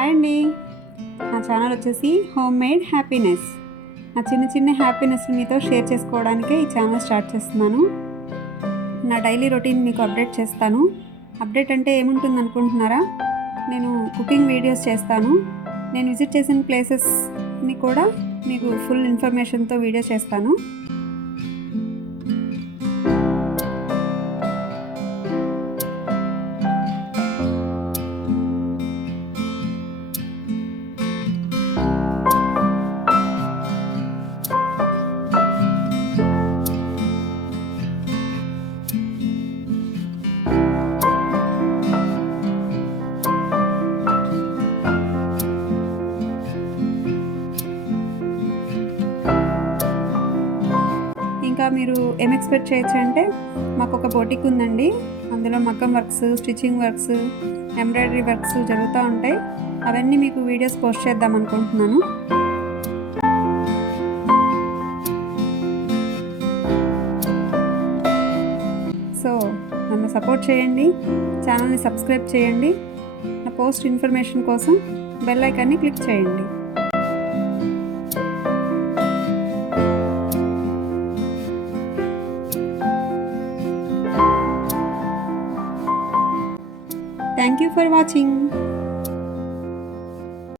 హాయ్ అండి. నా ఛానల్ వచ్చేసి హోమ్ మేడ్ హ్యాపీనెస్. నా చిన్న చిన్న హ్యాపీనెస్ మీతో షేర్ చేసుకోవడానికే ఈ ఛానల్ స్టార్ట్ చేస్తున్నాను. నా డైలీ రొటీన్ మీకు అప్డేట్ చేస్తాను. అప్డేట్ అంటే ఏముంటుంది అనుకుంటున్నారా? నేను కుకింగ్ వీడియోస్ చేస్తాను. నేను విజిట్ చేసిన ప్లేసెస్ని కూడా మీకు ఫుల్ ఇన్ఫర్మేషన్తో వీడియో చేస్తాను. ఇంకా మీరు ఏం ఎక్స్పెక్ట్ చేయొచ్చు అంటే, మాకు ఒక బొటిక్ ఉందండి. అందులో మగ్గం works, stitching works, embroidery works జరుగుతూ ఉంటాయి. అవన్నీ మీకు వీడియోస్ పోస్ట్ చేద్దాం అనుకుంటున్నాను. సో నన్ను సపోర్ట్ చేయండి, ఛానల్ని సబ్స్క్రైబ్ చేయండి. నా పోస్ట్ ఇన్ఫర్మేషన్ కోసం బెల్ ఐకాన్ని క్లిక్ చేయండి. Thank you for watching.